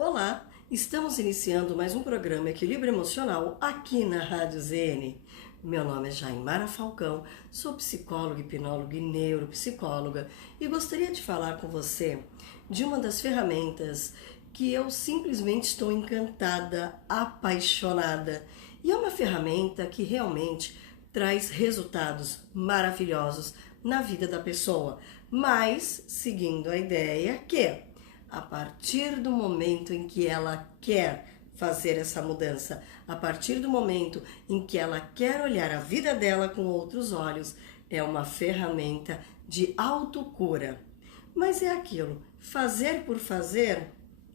Olá, estamos iniciando mais um programa Equilíbrio Emocional aqui na Rádio ZN. Meu nome é Jaimara Falcão, sou psicóloga, hipnóloga e neuropsicóloga e gostaria de falar com você de uma das ferramentas que eu simplesmente estou encantada, apaixonada. E é uma ferramenta que realmente traz resultados maravilhosos na vida da pessoa, mas seguindo a ideia que a partir do momento em que ela quer fazer essa mudança, a partir do momento em que ela quer olhar a vida dela com outros olhos, é uma ferramenta de autocura. Mas é aquilo, fazer por fazer,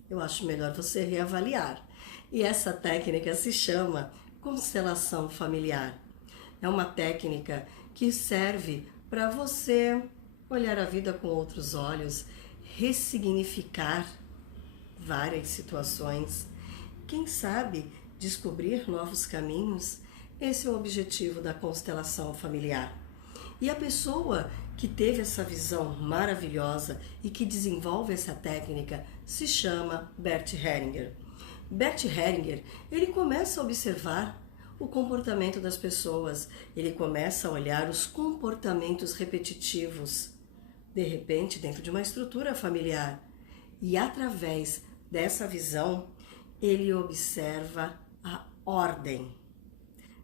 eu acho melhor você reavaliar. E essa técnica se chama constelação familiar. É uma técnica que serve para você olhar a vida com outros olhos, ressignificar várias situações, quem sabe descobrir novos caminhos. Esse é o objetivo da constelação familiar. E a pessoa que teve essa visão maravilhosa e que desenvolve essa técnica se chama Bert Hellinger. Bert Hellinger, ele começa a observar o comportamento das pessoas, ele começa a olhar os comportamentos repetitivos, de repente, dentro de uma estrutura familiar. E através dessa visão, ele observa a ordem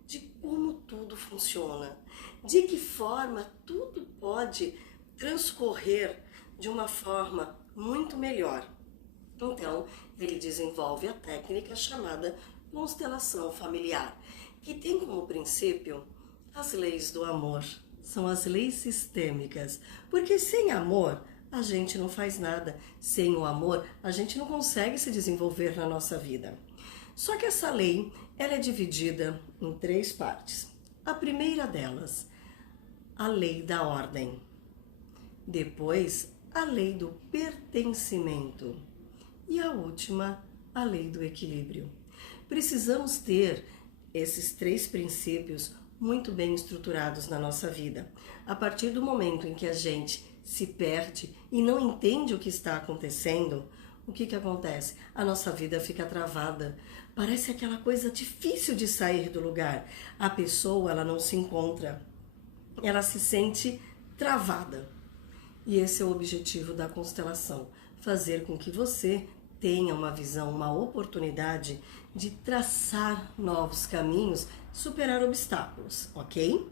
de como tudo funciona, de que forma tudo pode transcorrer de uma forma muito melhor. Então, ele desenvolve a técnica chamada constelação familiar, que tem como princípio as leis do amor. São as leis sistêmicas, porque sem amor a gente não faz nada. Sem o amor a gente não consegue se desenvolver na nossa vida. Só que essa lei, ela é dividida em 3 partes. A primeira delas, a lei da ordem. Depois, a lei do pertencimento. E a última, a lei do equilíbrio. Precisamos ter esses 3 princípios muito bem estruturados na nossa vida. A partir do momento em que a gente se perde e não entende o que está acontecendo, o que acontece? A nossa vida fica travada. Parece aquela coisa difícil de sair do lugar. A pessoa, ela não se encontra. Ela se sente travada. E esse é o objetivo da constelação. Fazer com que você tenha uma visão, uma oportunidade de traçar novos caminhos, superar obstáculos, ok?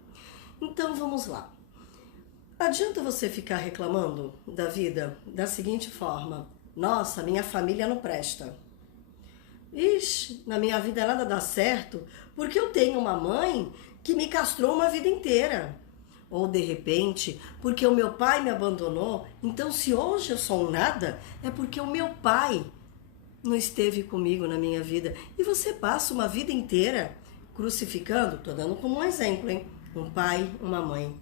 Então vamos lá. Adianta você ficar reclamando da vida da seguinte forma: nossa, minha família não presta. Ixi, na minha vida nada dá certo porque eu tenho uma mãe que me castrou uma vida inteira. Ou de repente, porque o meu pai me abandonou, então se hoje eu sou um nada, é porque o meu pai não esteve comigo na minha vida. E você passa uma vida inteira crucificando, tô dando como um exemplo, hein? Um pai, uma mãe.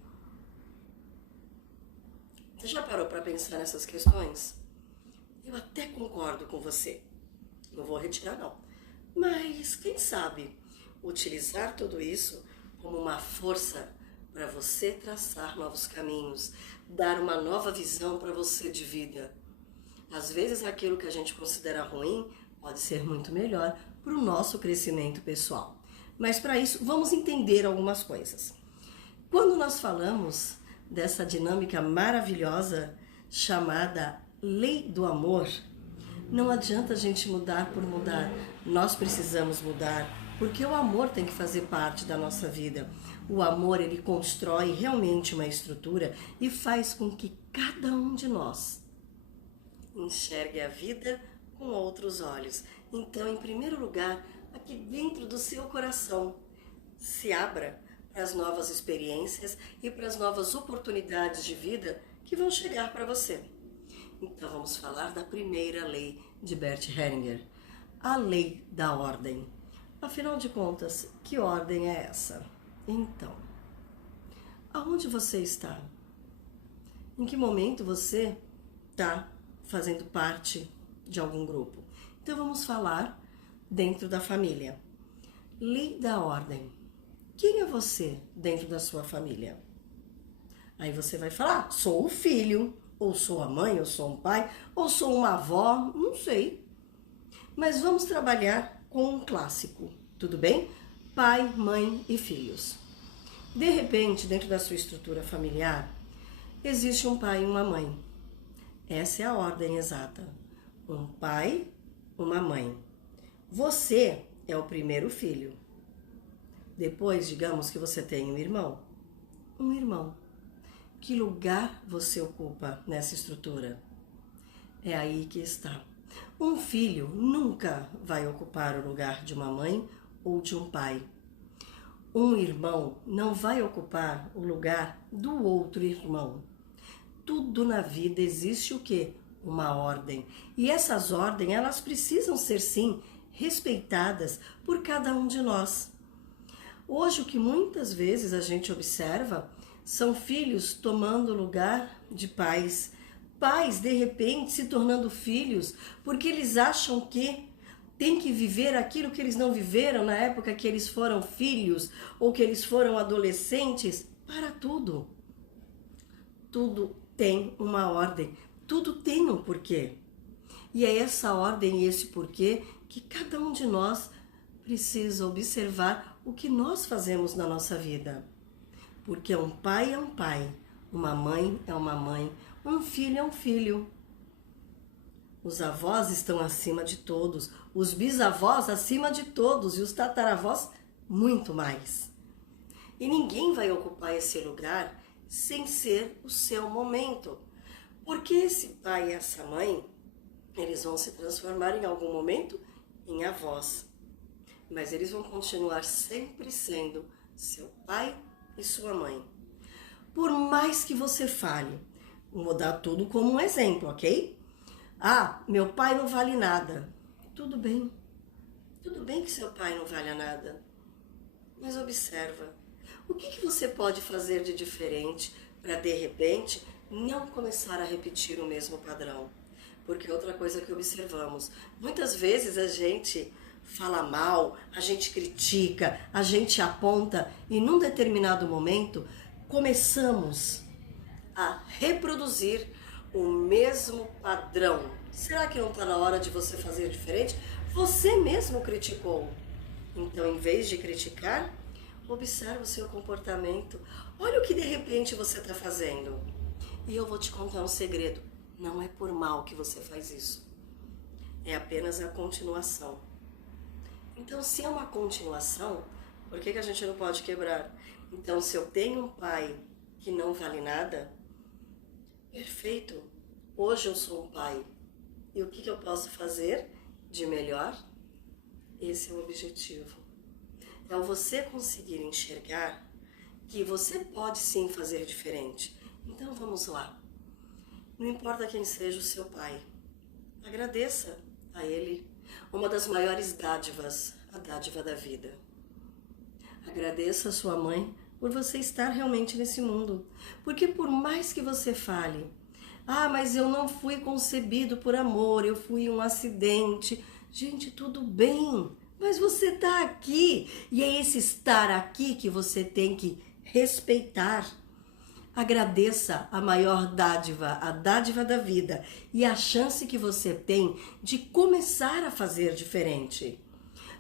Você já parou para pensar nessas questões? Eu até concordo com você. Não vou retirar não. Mas quem sabe utilizar tudo isso como uma força para você traçar novos caminhos, dar uma nova visão para você de vida. Às vezes aquilo que a gente considera ruim pode ser muito melhor para o nosso crescimento pessoal. Mas para isso, vamos entender algumas coisas. Quando nós falamos dessa dinâmica maravilhosa chamada lei do amor, não adianta a gente mudar por mudar. Nós precisamos mudar, porque o amor tem que fazer parte da nossa vida. O amor, ele constrói realmente uma estrutura e faz com que cada um de nós enxergue a vida com outros olhos. Então, em primeiro lugar, aqui dentro do seu coração, se abra para as novas experiências e para as novas oportunidades de vida que vão chegar para você. Então, vamos falar da primeira lei de Bert Hellinger, a lei da ordem. Afinal de contas, que ordem é essa? Então, aonde você está? Em que momento você está fazendo parte de algum grupo? Então vamos falar dentro da família. Lei da ordem. Quem é você dentro da sua família? Aí você vai falar: sou o filho, ou sou a mãe, ou sou um pai, ou sou uma avó, não sei. Mas vamos trabalhar com um clássico, tudo bem? Pai, mãe e filhos. De repente, dentro da sua estrutura familiar, existe um pai e uma mãe. Essa é a ordem exata. Um pai, uma mãe. Você é o primeiro filho. Depois, digamos que você tem um irmão. Um irmão. Que lugar você ocupa nessa estrutura? É aí que está. Um filho nunca vai ocupar o lugar de uma mãe ou de um pai. Um irmão não vai ocupar o lugar do outro irmão. Tudo na vida existe o quê? Uma ordem. E essas ordens, elas precisam ser, sim, respeitadas por cada um de nós. Hoje, o que muitas vezes a gente observa são filhos tomando lugar de pais. Pais, de repente, se tornando filhos porque eles acham que tem que viver aquilo que eles não viveram na época que eles foram filhos ou que eles foram adolescentes. Para tudo. Tudo tem uma ordem, tudo tem um porquê. E é essa ordem e esse porquê que cada um de nós precisa observar o que nós fazemos na nossa vida. Porque um pai é um pai, uma mãe é uma mãe, um filho é um filho. Os avós estão acima de todos, os bisavós acima de todos e os tataravós muito mais. E ninguém vai ocupar esse lugar sem ser o seu momento. Porque esse pai e essa mãe, eles vão se transformar em algum momento em avós. Mas eles vão continuar sempre sendo seu pai e sua mãe. Por mais que você fale, vou dar tudo como um exemplo, ok? Ah, meu pai não vale nada. Tudo bem. Tudo bem que seu pai não vale nada. Mas observa, o que você pode fazer de diferente para, de repente, não começar a repetir o mesmo padrão? Porque outra coisa que observamos, muitas vezes a gente fala mal, a gente critica, a gente aponta e num determinado momento começamos a reproduzir o mesmo padrão. Será que não está na hora de você fazer diferente? Você mesmo criticou. Então, em vez de criticar, observa o seu comportamento. Olha o que de repente você está fazendo. E eu vou te contar um segredo. Não é por mal que você faz isso. É apenas a continuação. Então, se é uma continuação, por que a gente não pode quebrar? Então, se eu tenho um pai que não vale nada, perfeito. Hoje eu sou um pai. E o que eu posso fazer de melhor? Esse é o objetivo. É você conseguir enxergar que você pode sim fazer diferente. Então vamos lá. Não importa quem seja o seu pai, agradeça a ele. Uma das maiores dádivas, a dádiva da vida. Agradeça a sua mãe por você estar realmente nesse mundo. Porque por mais que você fale, ah, mas eu não fui concebido por amor, eu fui um acidente. Gente, tudo bem, mas você está aqui. E é esse estar aqui que você tem que respeitar. Agradeça a maior dádiva, a dádiva da vida e a chance que você tem de começar a fazer diferente.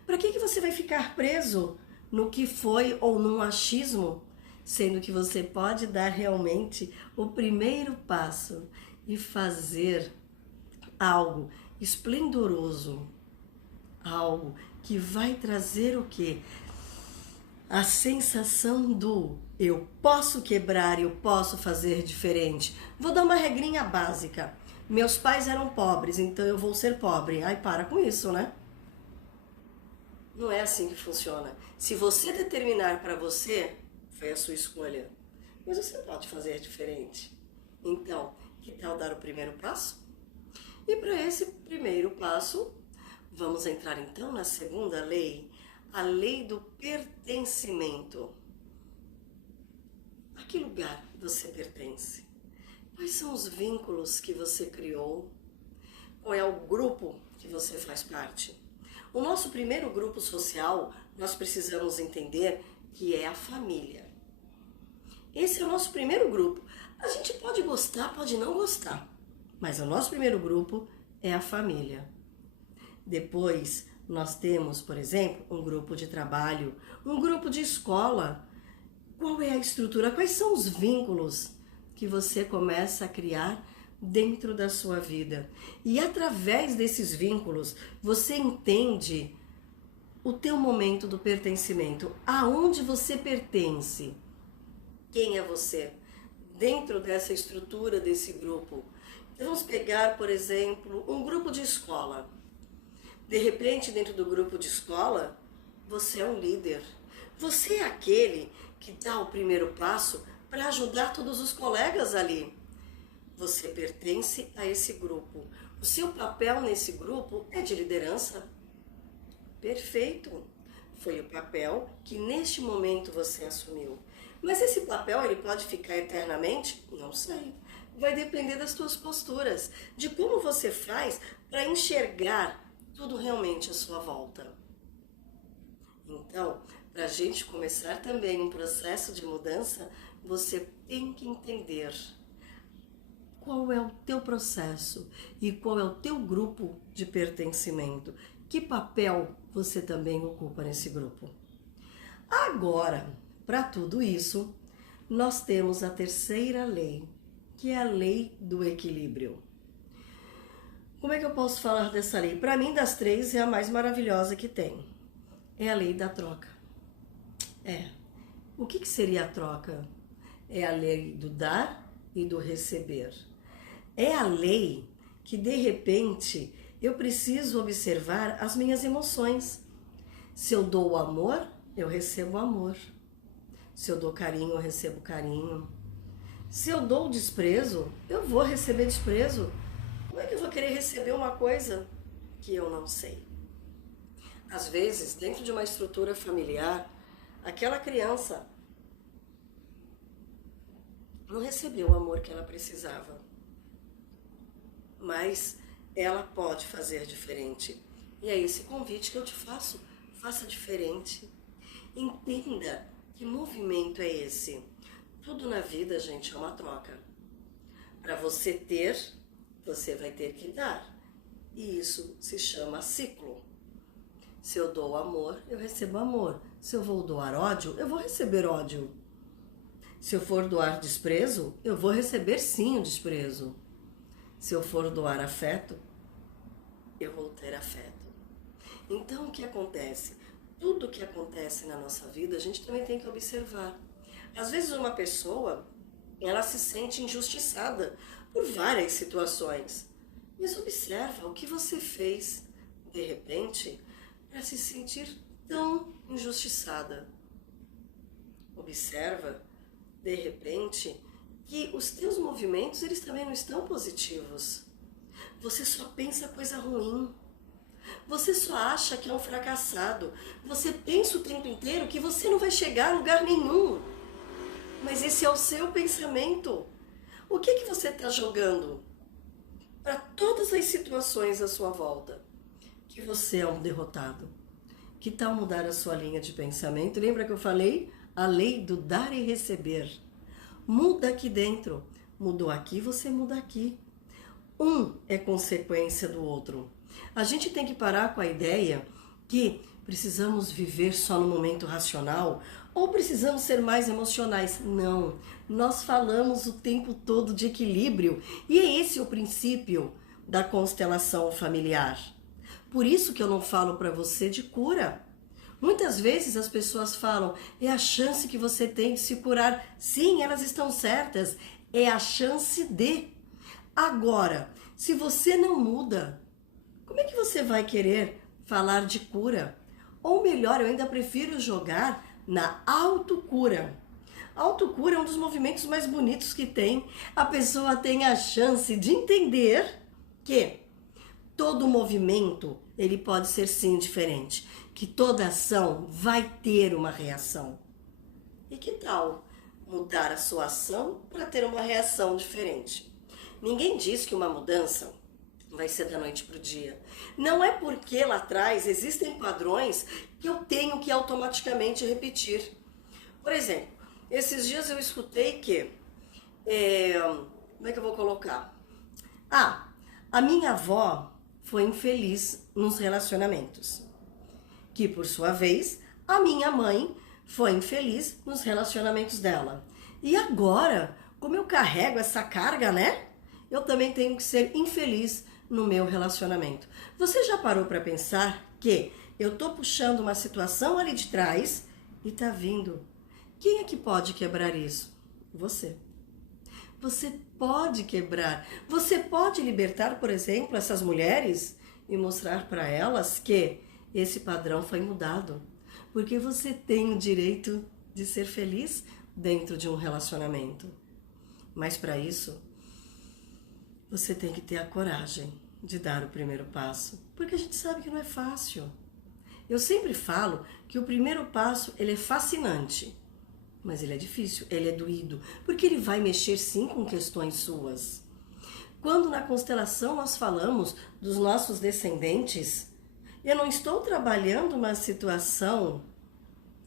Para que você vai ficar preso no que foi ou num achismo, sendo que você pode dar realmente o primeiro passo e fazer algo esplendoroso, algo que vai trazer o quê? A sensação do eu posso quebrar, eu posso fazer diferente. Vou dar uma regrinha básica. Meus pais eram pobres, então eu vou ser pobre. Ai, para com isso, né? Não é assim que funciona. Se você determinar para você, foi a sua escolha. Mas você pode fazer diferente. Então, que tal dar o primeiro passo? E para esse primeiro passo, vamos entrar então na segunda lei, a lei do pertencimento. A que lugar você pertence? Quais são os vínculos que você criou? Qual é o grupo que você faz parte? O nosso primeiro grupo social, nós precisamos entender que é a família. Esse é o nosso primeiro grupo. A gente pode gostar, pode não gostar, mas o nosso primeiro grupo é a família. Depois, nós temos, por exemplo, um grupo de trabalho, um grupo de escola. Qual é a estrutura? Quais são os vínculos que você começa a criar dentro da sua vida? E através desses vínculos, você entende o teu momento do pertencimento. Aonde você pertence? Quem é você? Dentro dessa estrutura desse grupo. Então, vamos pegar, por exemplo, um grupo de escola. De repente, dentro do grupo de escola, você é um líder. Você é aquele que dá o primeiro passo para ajudar todos os colegas ali. Você pertence a esse grupo. O seu papel nesse grupo é de liderança. Perfeito. Foi o papel que neste momento você assumiu. Mas esse papel ele pode ficar eternamente? Não sei. Vai depender das suas posturas, de como você faz para enxergar tudo realmente à sua volta. Então, para a gente começar também um processo de mudança, você tem que entender qual é o teu processo e qual é o teu grupo de pertencimento. Que papel você também ocupa nesse grupo? Agora, para tudo isso, nós temos a terceira lei, que é a lei do equilíbrio. Como é que eu posso falar dessa lei? Para mim, das três, é a mais maravilhosa que tem. É a lei da troca. O que seria a troca? É a lei do dar e do receber. É a lei que, de repente, eu preciso observar as minhas emoções. Se eu dou amor, eu recebo amor. Se eu dou carinho, eu recebo carinho. Se eu dou desprezo, eu vou receber desprezo. Como é que eu vou querer receber uma coisa que eu não sei? Às vezes, dentro de uma estrutura familiar, aquela criança não recebeu o amor que ela precisava. Mas ela pode fazer diferente. E é esse convite que eu te faço. Faça diferente. Entenda que movimento é esse. Tudo na vida, gente, é uma troca. Para você ter, você vai ter que dar. E isso se chama ciclo. Se eu dou amor, eu recebo amor. Se eu vou doar ódio, eu vou receber ódio. Se eu for doar desprezo, eu vou receber sim o desprezo. Se eu for doar afeto, eu vou ter afeto. Então, o que acontece? Tudo que acontece na nossa vida, a gente também tem que observar. Às vezes uma pessoa, ela se sente injustiçada por várias situações. Mas observa o que você fez, de repente, para se sentir tão injustiçada. Observa, de repente, que os teus movimentos, eles também não estão positivos. Você só pensa coisa ruim. Você só acha que é um fracassado. Você pensa o tempo inteiro que você não vai chegar a lugar nenhum. Mas esse é o seu pensamento. O que você está jogando para todas as situações à sua volta? Que você é um derrotado. Que tal mudar a sua linha de pensamento? Lembra que eu falei? A lei do dar e receber. Muda aqui dentro. Mudou aqui, você muda aqui. Um é consequência do outro. A gente tem que parar com a ideia que precisamos viver só no momento racional ou precisamos ser mais emocionais. Não, nós falamos o tempo todo de equilíbrio e é esse o princípio da constelação familiar. Por isso que eu não falo para você de cura. Muitas vezes as pessoas falam, é a chance que você tem de se curar. Sim, elas estão certas, é a chance de. Agora, se você não muda, como é que você vai querer falar de cura? Ou melhor, eu ainda prefiro jogar na autocura. A autocura é um dos movimentos mais bonitos que tem. A pessoa tem a chance de entender que todo movimento, ele pode ser sim diferente. Que toda ação vai ter uma reação. E que tal mudar a sua ação para ter uma reação diferente? Ninguém diz que uma mudança vai ser da noite para o dia. Não é porque lá atrás existem padrões que eu tenho que automaticamente repetir. Por exemplo, esses dias eu escutei que... como é que eu vou colocar? A minha avó foi infeliz nos relacionamentos. Que, por sua vez, a minha mãe foi infeliz nos relacionamentos dela. E agora, como eu carrego essa carga, né? Eu também tenho que ser infeliz no meu relacionamento. Você já parou para pensar que eu tô puxando uma situação ali de trás e tá vindo? Quem é que pode quebrar isso? Você. Você pode quebrar. Você pode libertar, por exemplo, essas mulheres e mostrar para elas que esse padrão foi mudado. Porque você tem o direito de ser feliz dentro de um relacionamento. Mas para isso, você tem que ter a coragem de dar o primeiro passo. Porque a gente sabe que não é fácil. Eu sempre falo que o primeiro passo, ele é fascinante. Mas ele é difícil, ele é doído. Porque ele vai mexer sim com questões suas. Quando na constelação nós falamos dos nossos descendentes, eu não estou trabalhando uma situação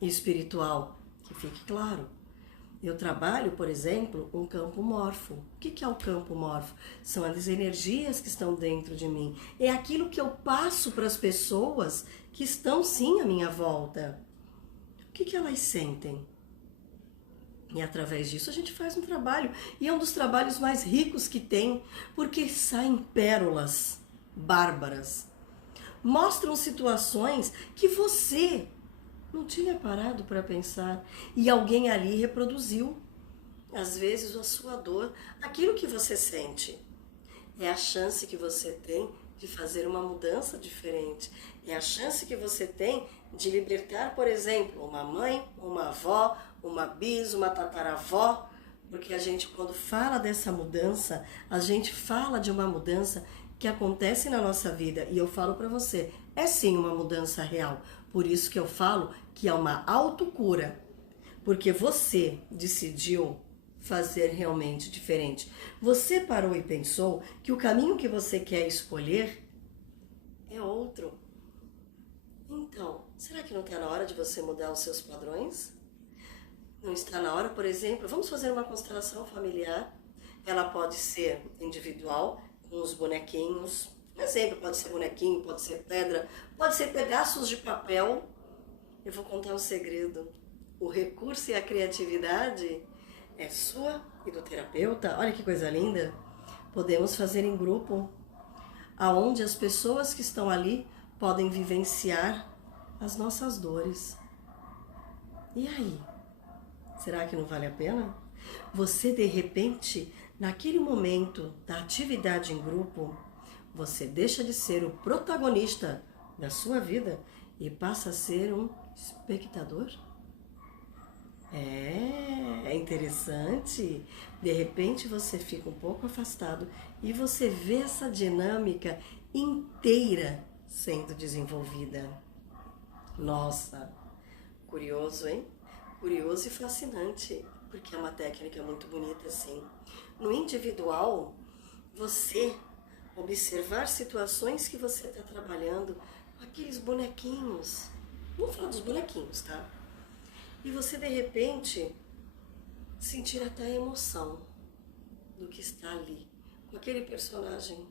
espiritual, que fique claro. Eu trabalho, por exemplo, um campo morfo. O que é o campo morfo? São as energias que estão dentro de mim. É aquilo que eu passo para as pessoas que estão sim à minha volta. O que elas sentem? E através disso a gente faz um trabalho. E é um dos trabalhos mais ricos que tem, porque saem pérolas bárbaras. Mostram situações que você não tinha parado para pensar. E alguém ali reproduziu, às vezes, a sua dor, aquilo que você sente. É a chance que você tem de fazer uma mudança diferente. É a chance que você tem de libertar, por exemplo, uma mãe, uma avó, uma bis, uma tataravó. Porque a gente, quando fala dessa mudança, a gente fala de uma mudança que acontece na nossa vida. E eu falo para você, é sim uma mudança real. Por isso que eu falo que é uma autocura. Porque você decidiu fazer realmente diferente. Você parou e pensou que o caminho que você quer escolher é outro. Então, será que não está na hora de você mudar os seus padrões? Não está na hora, por exemplo, vamos fazer uma constelação familiar. Ela pode ser individual, com os bonequinhos. Um exemplo, pode ser bonequinho, pode ser pedra, pode ser pedaços de papel. Eu vou contar um segredo. O recurso e a criatividade é sua e do terapeuta. Olha que coisa linda. Podemos fazer em grupo, aonde as pessoas que estão ali podem vivenciar as nossas dores. E aí? Será que não vale a pena? Você, de repente, naquele momento da atividade em grupo, você deixa de ser o protagonista da sua vida e passa a ser um espectador? É interessante. De repente você fica um pouco afastado e você vê essa dinâmica inteira sendo desenvolvida. Nossa, curioso, hein? Curioso e fascinante, porque é uma técnica muito bonita, assim. No individual, você observar situações que você está trabalhando, aqueles bonequinhos. Vamos falar dos bonequinhos, tá? E você, de repente, sentir até a emoção do que está ali, com aquele personagem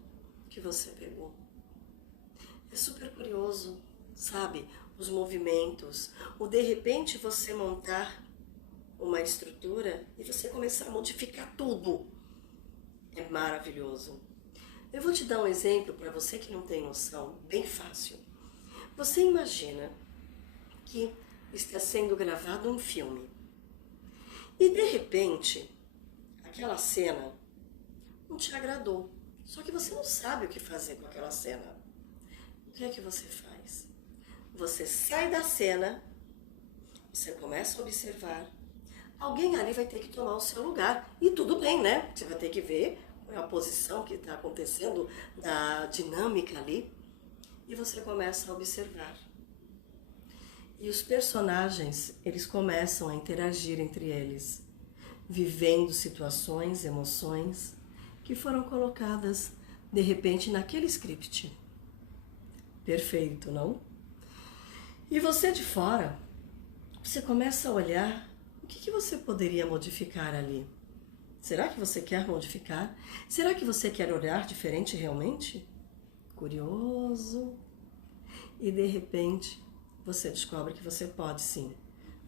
que você pegou. É super curioso, sabe? Os movimentos, ou de repente você montar uma estrutura e você começar a modificar tudo. É maravilhoso. Eu vou te dar um exemplo para você que não tem noção, bem fácil. Você imagina que está sendo gravado um filme e de repente aquela cena não te agradou, só que você não sabe o que fazer com aquela cena. O que é que você faz? Você sai da cena, você começa a observar, alguém ali vai ter que tomar o seu lugar. E tudo bem, né? Você vai ter que ver a posição que está acontecendo, da dinâmica ali. E você começa a observar. E os personagens, eles começam a interagir entre eles, vivendo situações, emoções que foram colocadas, de repente, naquele script. Perfeito, não? E você de fora, você começa a olhar o que você poderia modificar ali. Será que você quer modificar? Será que você quer olhar diferente realmente? Curioso. e de repente você descobre que você pode sim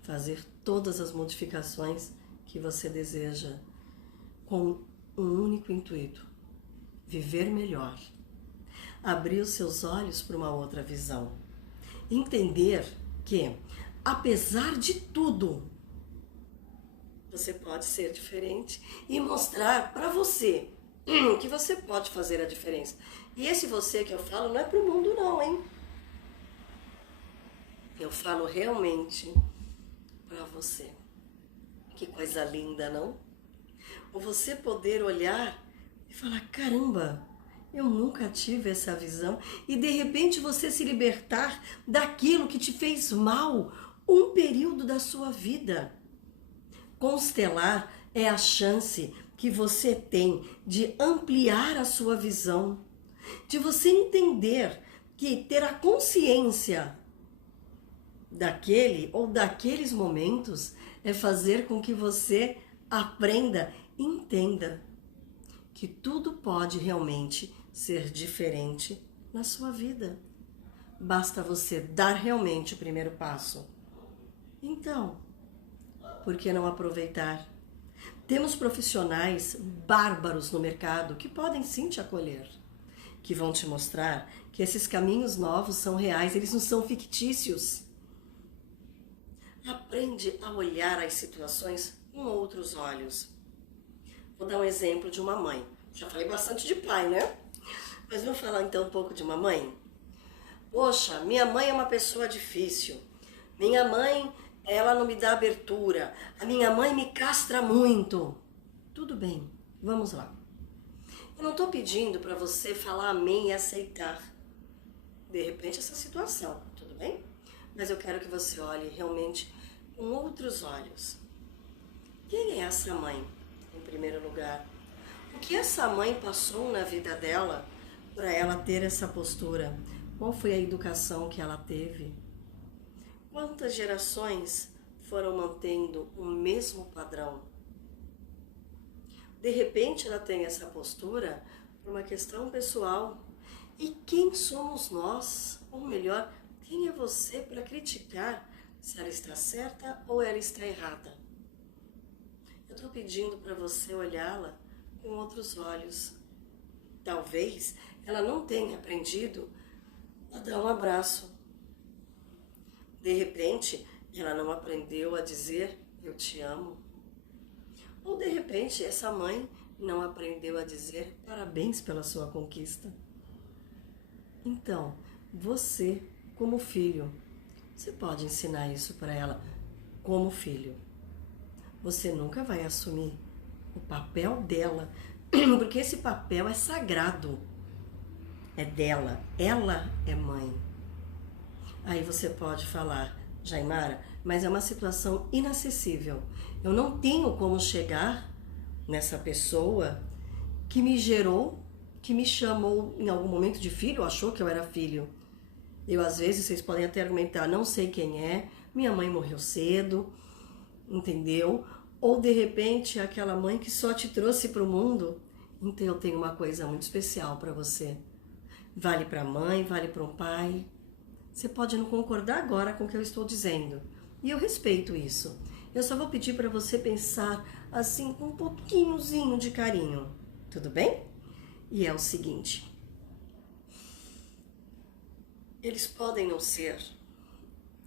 fazer todas as modificações que você deseja com um único intuito: viver melhor, abrir os seus olhos para uma outra visão, entender que, apesar de tudo, você pode ser diferente e mostrar para você que você pode fazer a diferença. E esse você que eu falo não é pro mundo não, hein? Eu falo realmente para você. Que coisa linda, não? Ou você poder olhar e falar, caramba, eu nunca tive essa visão. E de repente você se libertar daquilo que te fez mal um período da sua vida. Constelar é a chance que você tem de ampliar a sua visão, de você entender que ter a consciência daquele ou daqueles momentos é fazer com que você aprenda, entenda que tudo pode realmente ser diferente na sua vida. Basta você dar realmente o primeiro passo. Então, por que não aproveitar? Temos profissionais bárbaros no mercado que podem sim te acolher, que vão te mostrar que esses caminhos novos são reais, eles não são fictícios. Aprende a olhar as situações com outros olhos. Vou dar um exemplo de uma mãe. Já falei bastante de pai, né? Mas vou falar então um pouco de uma mãe. Poxa, minha mãe é uma pessoa difícil. Minha mãe, ela não me dá abertura. A minha mãe me castra muito. Tudo bem, vamos lá. Eu não estou pedindo para você falar amém e aceitar, de repente, essa situação, tudo bem? Mas eu quero que você olhe realmente com outros olhos. Quem é essa mãe, em primeiro lugar? O que essa mãe passou na vida dela para ela ter essa postura? Qual foi a educação que ela teve? Quantas gerações foram mantendo o mesmo padrão? De repente ela tem essa postura por uma questão pessoal. E quem somos nós? Ou melhor, quem é você para criticar se ela está certa ou ela está errada? Eu estou pedindo para você olhá-la com outros olhos. Talvez ela não tenha aprendido a dar um abraço. De repente, ela não aprendeu a dizer eu te amo. Ou de repente, essa mãe não aprendeu a dizer parabéns pela sua conquista. Então, você, como filho, você pode ensinar isso para ela como filho. Você nunca vai assumir o papel dela, porque esse papel é sagrado. É dela, ela é mãe. Aí você pode falar, Jaimara, mas é uma situação inacessível. Eu não tenho como chegar nessa pessoa que me gerou, que me chamou em algum momento de filho, achou que eu era filho. Eu, às vezes, vocês podem até argumentar, não sei quem é, minha mãe morreu cedo, entendeu? Ou, de repente, aquela mãe que só te trouxe para o mundo. Então, eu tenho uma coisa muito especial para você. Vale para a mãe, vale para um pai. Você pode não concordar agora com o que eu estou dizendo. E eu respeito isso. Eu só vou pedir para você pensar assim com um pouquinhozinho de carinho. Tudo bem? E é o seguinte. Eles podem não ser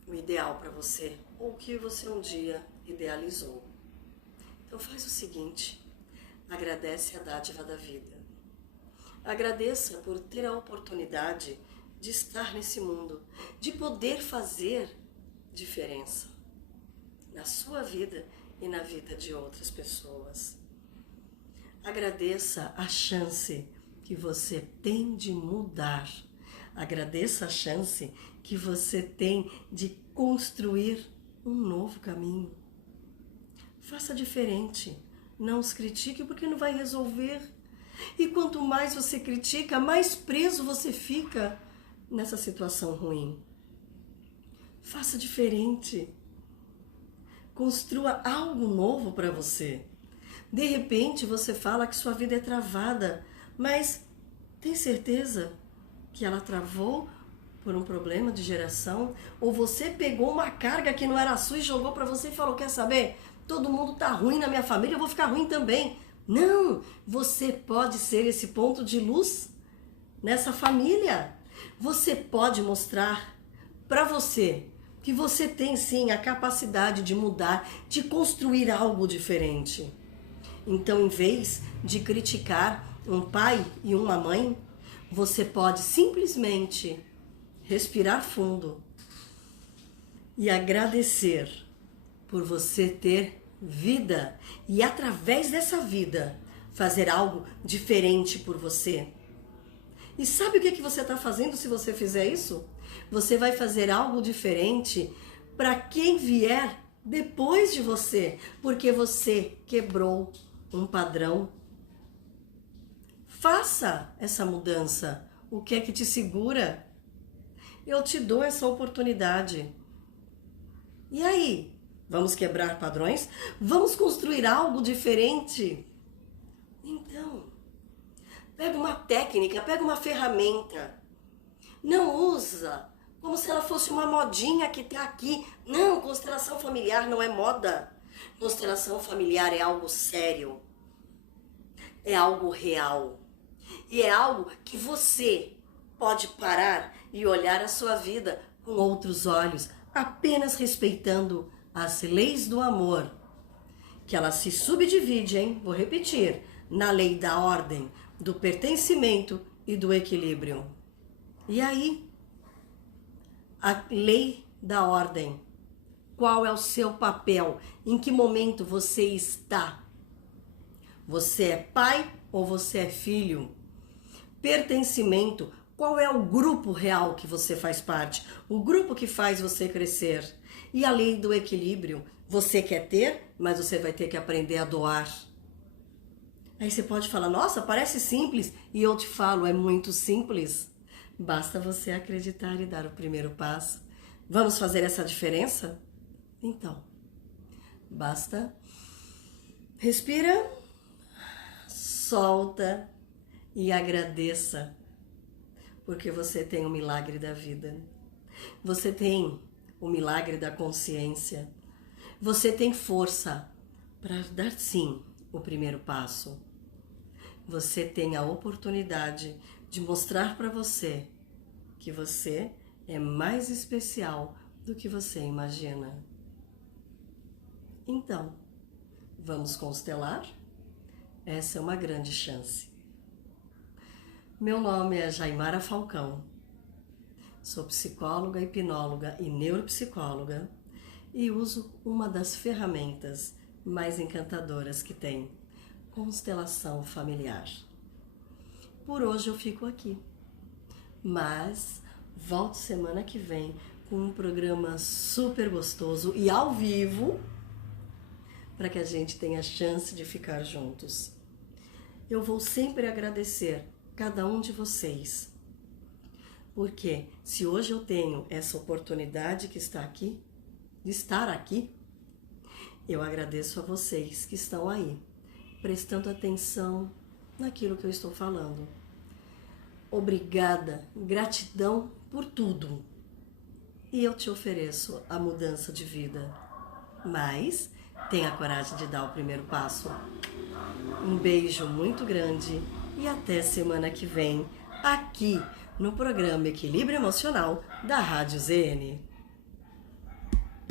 o ideal para você ou o que você um dia idealizou. Então faz o seguinte. Agradece a dádiva da vida. Agradeça por ter a oportunidade de estar nesse mundo, de poder fazer diferença na sua vida e na vida de outras pessoas. Agradeça a chance que você tem de mudar. Agradeça a chance que você tem de construir um novo caminho. Faça diferente. Não os critique porque não vai resolver. E quanto mais você critica, mais preso você fica nessa situação ruim. Faça diferente. Construa algo novo para você. De repente você fala que sua vida é travada, mas tem certeza que ela travou por um problema de geração, ou você pegou uma carga que não era sua e jogou para você e falou, quer saber? Todo mundo tá ruim na minha família, eu vou ficar ruim também. Não, você pode ser esse ponto de luz nessa família. Você pode mostrar para você que você tem sim a capacidade de mudar, de construir algo diferente. Então, em vez de criticar um pai e uma mãe, você pode simplesmente respirar fundo e agradecer por você ter vida e, através dessa vida, fazer algo diferente por você. E sabe o que você está fazendo se você fizer isso? Você vai fazer algo diferente para quem vier depois de você, porque você quebrou um padrão. Faça essa mudança. O que é que te segura? Eu te dou essa oportunidade. E aí? Vamos quebrar padrões? Vamos construir algo diferente? Então, pega uma técnica, pega uma ferramenta. Não usa como se ela fosse uma modinha que está aqui. Não, constelação familiar não é moda. Constelação familiar é algo sério. É algo real. E é algo que você pode parar e olhar a sua vida com outros olhos, apenas respeitando as leis do amor. Que ela se subdivide, hein? Vou repetir. Na lei da ordem, do pertencimento e do equilíbrio. E aí, a lei da ordem. Qual é o seu papel? Em que momento você está? Você é pai ou você é filho? Pertencimento. Qual é o grupo real que você faz parte? O grupo que faz você crescer. E a lei do equilíbrio. Você quer ter, mas você vai ter que aprender a doar. Aí você pode falar, nossa, parece simples. E eu te falo, é muito simples. Basta você acreditar e dar o primeiro passo. Vamos fazer essa diferença? Então, basta. Respira, solta e agradeça. Porque você tem o milagre da vida. Você tem o milagre da consciência. Você tem força para dar sim o primeiro passo. Você tem a oportunidade de mostrar para você que você é mais especial do que você imagina. Então, vamos constelar? Essa é uma grande chance. Meu nome é Jaimara Falcão. Sou psicóloga, hipnóloga e neuropsicóloga e uso uma das ferramentas mais encantadoras que tem, constelação familiar. Por hoje eu fico aqui, mas volto semana que vem com um programa super gostoso e ao vivo para que a gente tenha a chance de ficar juntos. Eu vou sempre agradecer cada um de vocês, porque se hoje eu tenho essa oportunidade que está aqui, de estar aqui, eu agradeço a vocês que estão aí, prestando atenção naquilo que eu estou falando. Obrigada, gratidão por tudo. E eu te ofereço a mudança de vida. Mas tenha coragem de dar o primeiro passo. Um beijo muito grande e até semana que vem, aqui no programa Equilíbrio Emocional da Rádio ZN.